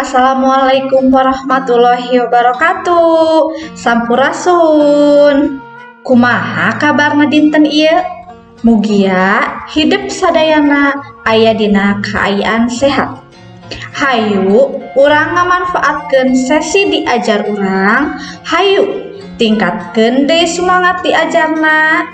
Assalamualaikum warahmatullahi wabarakatuh. Sampurasun. Kumaha kabarna dinten ieu? Mugia hidup sadayana aya dina kaayaan sehat. Hayu urang ngamanfaatkeun sesi diajar urang. Hayu tingkatkeun deui semangat diajarna.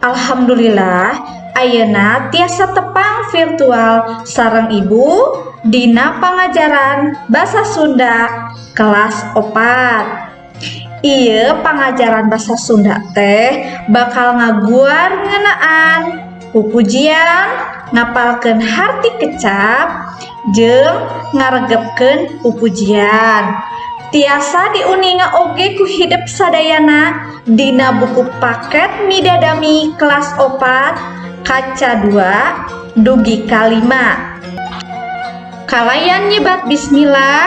Alhamdulillah ayeuna tiasa tepang virtual sareng ibu dina pangajaran basa Sunda kelas 4. Ieu pangajaran basa Sunda teh bakal ngaguar ngeunaan pupujian, ngapalkeun harti kecap, jeung ngaregepkeun pupujian. Tiasa diuninga oge ku hidup sadayana dina buku paket Midadami kelas 4 kaca 2 dugi kalima. Kalayan nyebat bismillah.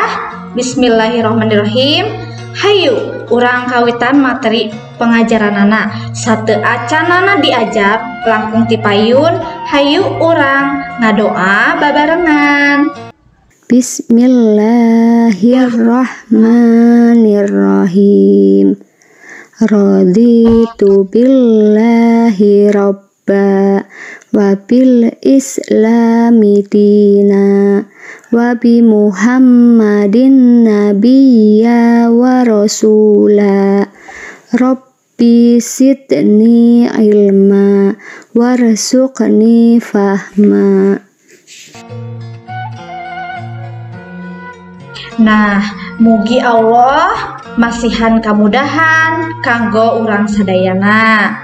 Bismillahirrahmanirrahim. Hayu urang kawitan materi pengajaranana. Sateu acanana diajar langkung ti payun. Hayu urang ngadoa babarengan. Bismillahirrahmanirrahim. Raditu billahi rabba wa bil islami dina wa bi muhammadin nabiyya wa rasula. Rabbi zidni ilma warzuqni fahma. Nah, mugi Allah masihan kamudahan kanggo urang sadayana.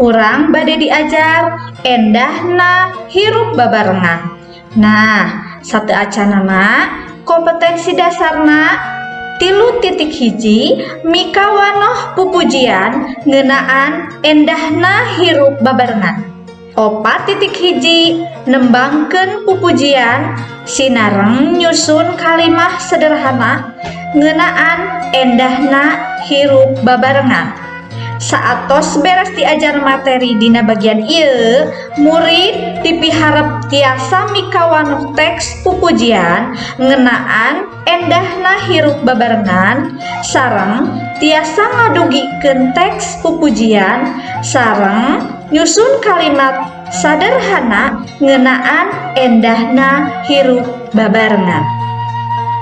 Urang bade diajar endahna hirup babarengan. Nah, sateu acanana kompetensi dasarna 3.1 mikawanoh pupujian ngeunaan endahna hirup babarengan. 4.1 nembangkeun pupujian sinareng nyusun kalimah sederhana ngeunaan endahna hirup babarengan. Saatos beres diajar materi dina bagian ieu, murid dipiharep tiasa mikawanoh teks pupujian ngeunaan endahna hirup babarengan sareng tiasa ngadugikeun teks pupujian sareng nyusun kalimat saderhana ngeunaan endahna hirup babarengan.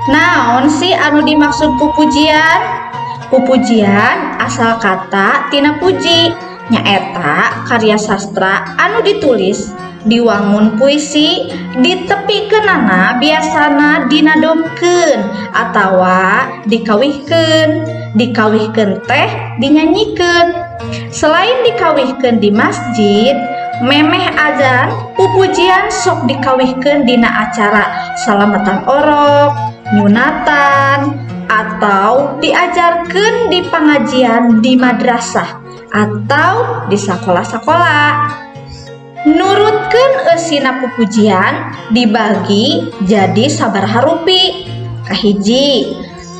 Naon sih anu dimaksud pupujian? Pupujian asal kata tina puji, nyaeta karya sastra anu ditulis diwangun puisi ditepikeunana biasana dinadomkeun atawa dikawihkeun teh dinyanyikeun. Selain dikawihkeun di masjid, memeh azan pupujian sok dikawihkeun dina acara salamatan orok, nyunatan, atau diajarkeun di pengajian di madrasah atau di sekolah-sekolah. Nurutkeun eusina pupujian dibagi jadi sabaraha rupi. Kahiji,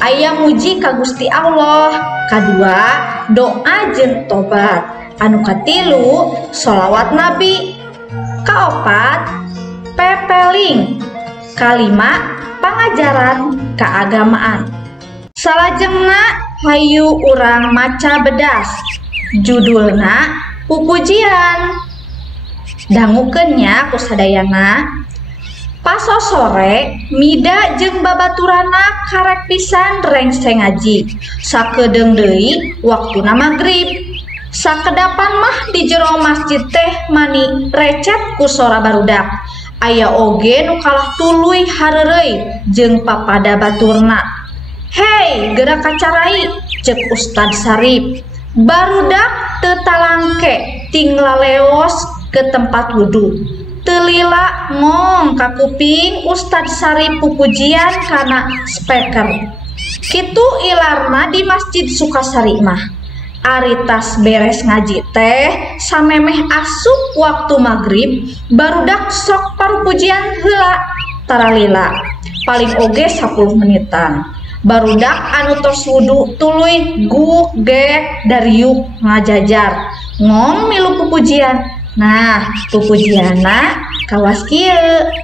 aya muji ka Gusti Allah. Kadua, doa jeung tobat. Anu katilu, sholawat Nabi. Kaopat, pepeling. Kalima, pangajaran keagamaan. Salajengna hayu urang maca bedas. Judulna pupujian. Dangukeunnya ku sadayana. Paso sore mida jeung babaturana karek pisan rengseng ngaji. Sakedeung deui waktuna magrib. Sakedapan mah di jero masjid teh mani recep ku sora barudak. Aya oge nu kalah tuluy hareureuy jeung papada baturna. Hei, gerak kacarai, cek Ustad Sarip. Barudak teu talangke ting laleos ke tempat wudu. Teu lila ngong ka kuping Ustad Sarip pupujian kana speaker. Kitu ilarna di Masjid Sukasari mah. Ari tas beres ngaji teh samemeh asup waktu maghrib barudak sok parupujian heula taralila. Paling oge 10 menitan. Barudak anu tos wudu tuluy guk gek dariuk ngajajar ngom milu pupujian. Nah, pupujianna kawas kieu.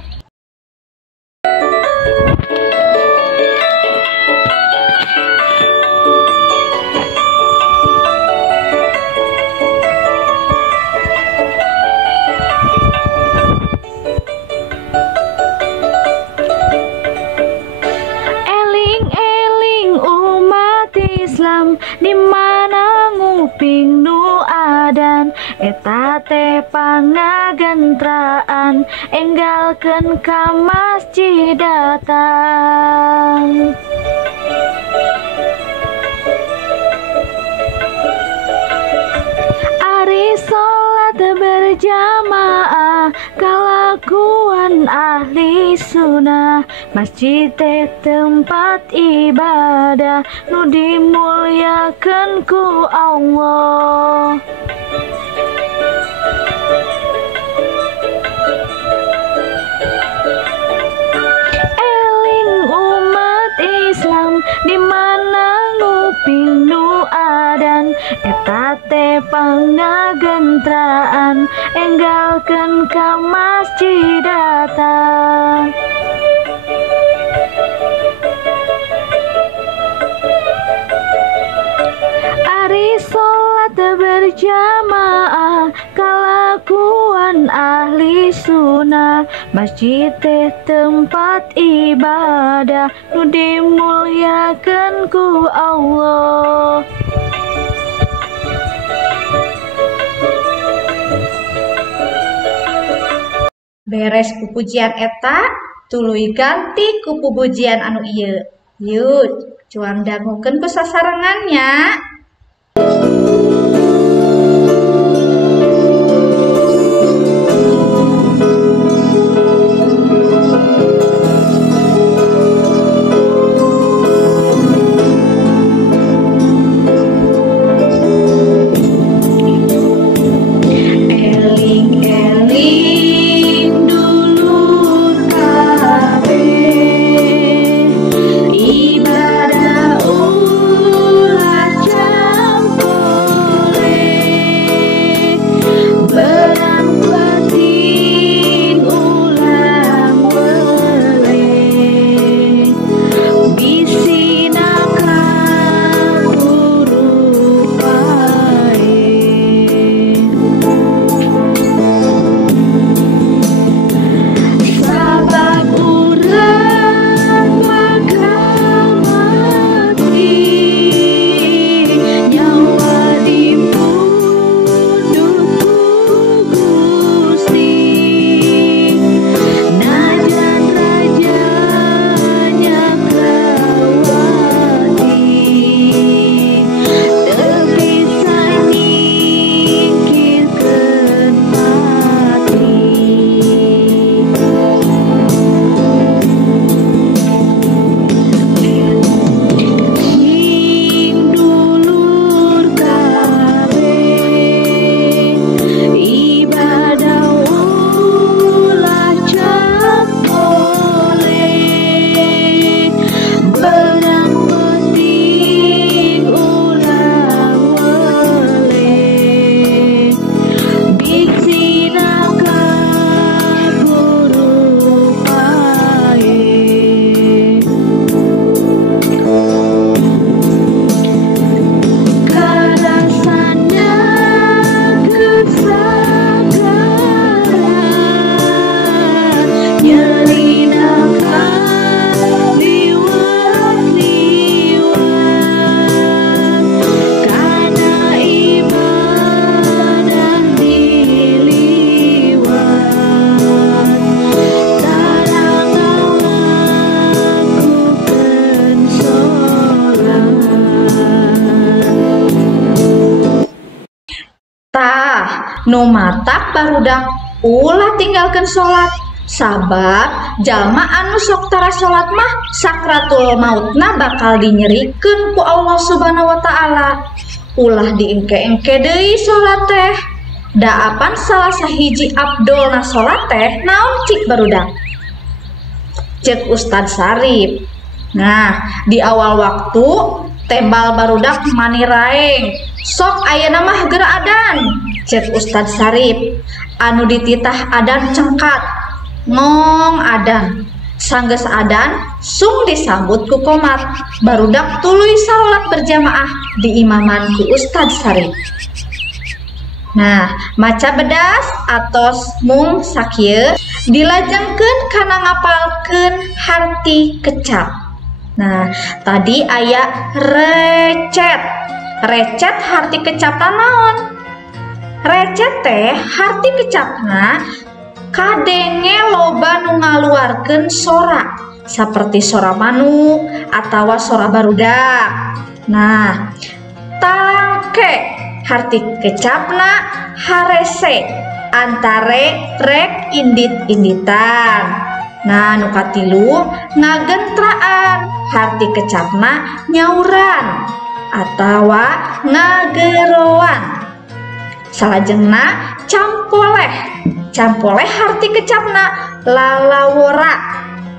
eta teh pangagentraan enggalkeun ka masjid datang. Ari sholat berjamaah kalakuan ahli sunnah, masjid teh tempat ibadah nu dimuliakeun ku Allah. Eling umat Islam di mana nguping nu adan, eta teh pangagentraan enggalkeun ka masjid datang. Ari sholat berjamaah kalakuan ahli sunnah, masjid teh tempat ibadah nu dimuliakeun ku Allah. Beres pupujian eta, tuluy ganti ku pupujian anu ieu. Yuk, cuang dangukeun ku sasarengannya. Nu matak barudak ulah tinggalkan sholat, sabab jalma anu sok tara sholat mah sakratul mautna bakal dinyerikeun ku Allah Subhanahu wa Ta'ala. Ulah diengke-engke deui sholat teh. Daapan salah sahiji abdolna sholat teh naon cik barudak? Cek Ustad Sarip. Nah, di awal waktu tembal barudak mani raeng, sok ayeuna mah geura adan. Cek Ustad Sarip, anu dititah adan cengkat, ngong adan, sanggeus adan, sung disambut ku qomat, barudak tuluy salat berjamaah di imaman ku Ustad Sarip. Nah, maca bedas atos mung sakieu dilajengkeun kana ngapalkeun harti kecap. Nah, tadi aya recet. Recet harti kecap naon? Recet teh harti kecapna kadenge loba nu ngaluarkeun sora seperti sora manuk atawa sora barudak. Nah, talangke harti kecapna harese antare rek indit-inditan. Nah, nu katilu ngagentraan harti kecapna nyauran atawa ngageroan. Salajengna campoleh harti kecapna lalawora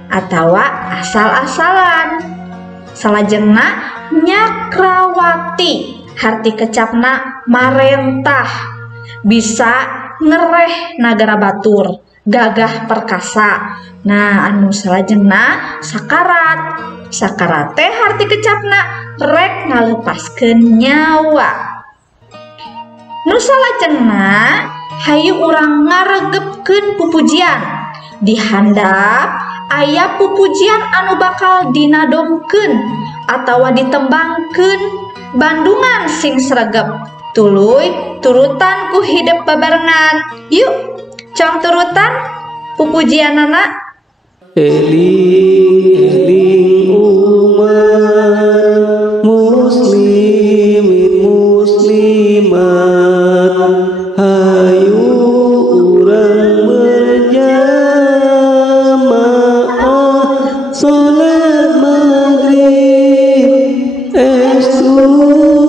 atawa asal-asalan. Salajengna nyakrawati harti kecapna marentah bisa ngereh nagara batur gagah perkasa. Nah, anu salajengna sakarat teh harti kecapna rek ngalepaskeun nyawa. Nu salajengna hayu urang ngaregepkeun pupujian. Di handap aya pupujian anu bakal dinadomkeun atawa ditembangkeun bandungan sing sregep. Tuluy turutan ku hidup babarengan. Yuk, cong turutan pupujianana. Eling umat muslimin muslimat, hayu urang berjamaah salat maghrib estu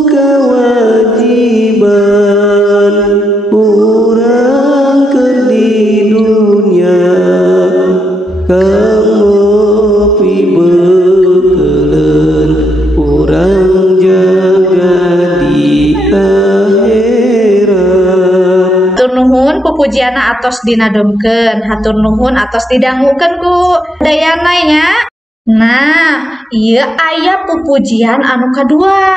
kewajiban urang keur di dunya ngopi bekelen urang jaga di akhirat. Hatur nuhun pupujiana atos dinadomkeun, hatur nuhun atos didangukeun ku dayana nya. Nah, ieu aya pupujian anu kadua.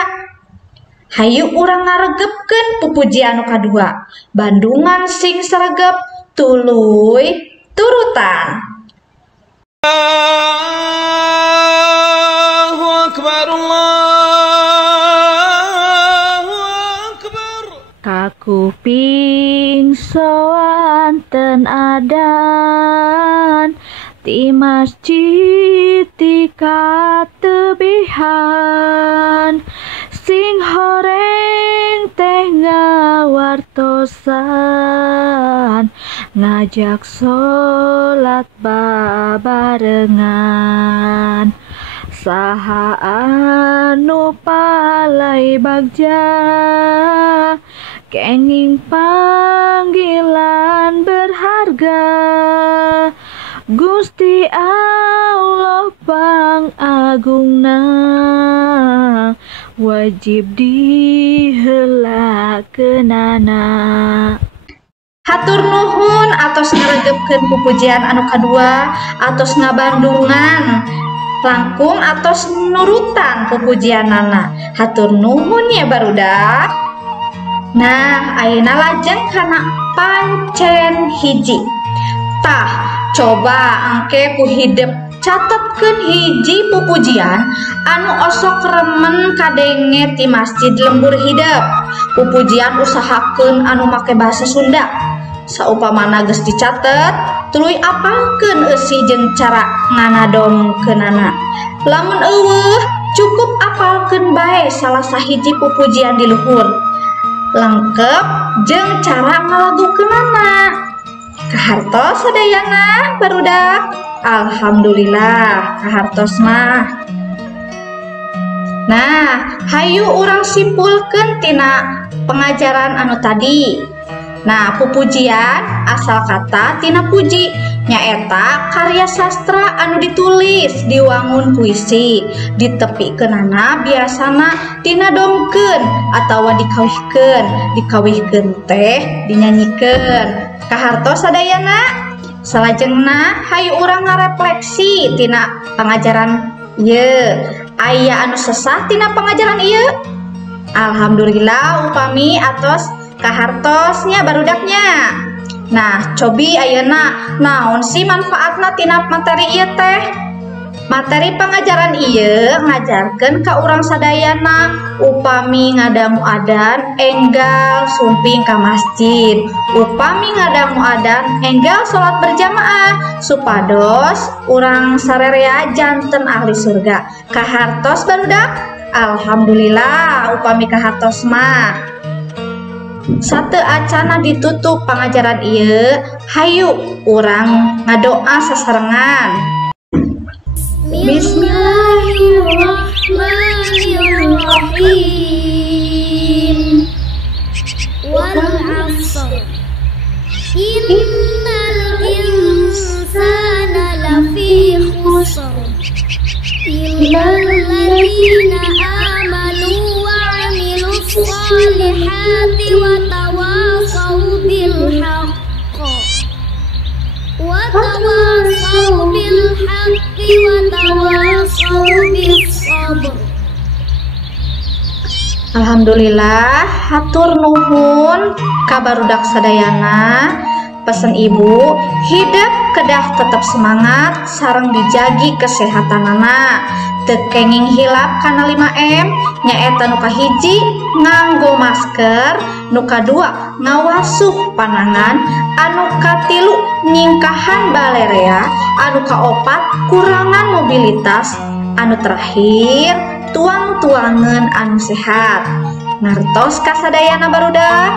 Hayu urang ngaregepkeun pupujian anu kadua. Bandungan sing sregep tuluy turutan. Allahu Akbar, Allahu Akbar. Kakuping soanten adan ti masjid ti katebihan sing horeng teh ngawartosan ngajak sholat babarengan. Saha anu palai bagja kenging panggilan berharga, Gusti Allah pangagungna wajib diheulakeunana. Hatur nuhun atos ngaregepkeun pupujian anu kadua, atos ngabandungan langkung atos nurutan pupujianana. Hatur nuhun ya barudak. Nah, ayeuna lajeng kana pancen hiji. Tah, coba engke ku hidup catetkeun hiji pupujian anu osok remen kadenge ti masjid lembur hidup. Pupujian usahakeun anu make bahasa Sunda. Saupamana geus dicatet, tuluy apalkeun eusi jeung cara nganadomkeunana. Lamun eueuh, cukup apalkeun bae salah sahiji pupujian di luhur. Lengkep jeung cara ngalagukeunana. Kahartos sadayana barudak. Alhamdulillah kahartos mah. Nah, hayu urang simpulkeun tina pengajaran anu tadi. Nah, pupujian asal kata tina puji, nyaeta karya sastra anu ditulis diwangun puisi, ditepikeunana biasana tina dongkeun atawa dikawihkeun teh dinyanyikeun. Kahartos sadayana. Salajengna hayu urang ngarefleksi tina pangajaran ieu. Aya anu sesah tina pangajaran ieu? Alhamdulillah upami atos kahartosnya barudaknya. Nah, cobi ayeuna naon sih manfaatna tina materi ieu teh? Materi pengajaran ieu ngajarkeun ka urang sadayana upami ngadamu adan enggal sumping ka masjid, upami ngadamu adan enggal salat berjamaah supados urang sarerea janten ahli surga. Kahartos barudak? Alhamdulillah upami kahartos mah. Sate acana ditutup pengajaran ieu, hayu urang ngadoa sasarengan. Bismillahirrahmanirrahim. Wal 'ashr. Innal insana lafi khusr. Illal ladzina amanu wa 'amilus shalihati wa tawasaw bil haqq. Wa tawasaw bil haqqi wa tawasaw bis sabr. Alhamdulillah, hatur nuhun ka barudak sadayana. Pesen ibu, hidup kedah tetap semangat sareng dijagi kesehatanana. Teu kenging hilap kana 5M, nyaeta nu kahiji nganggo masker, nu kadua ngawasuh panangan, anu katilu nyingkahan balerea, anu kaopat kurangan mobilitas, anu terakhir tuang-tuangan anu sehat. Ngartos kasadayana barudak.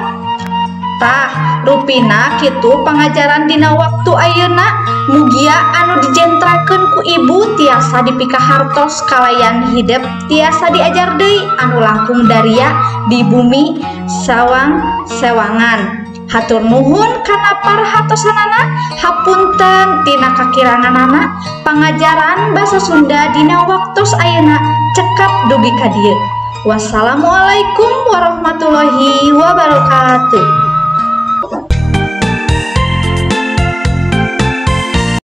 Tah rupina kitu pengajaran dina waktu ayeuna, mugia anu dijentrakeun ku ibu tiasa dipikahartos kalayan hidup, tiasa diajar deui anu langkung daria di bumi sawang sewangan. Hatur nuhun kana parahatosanana, hapunten tina kakiranganana. Pangajaran basa Sunda dina waktos ayeuna cekap dugi ka dieu. Wassalamualaikum warahmatullahi wabarakatuh.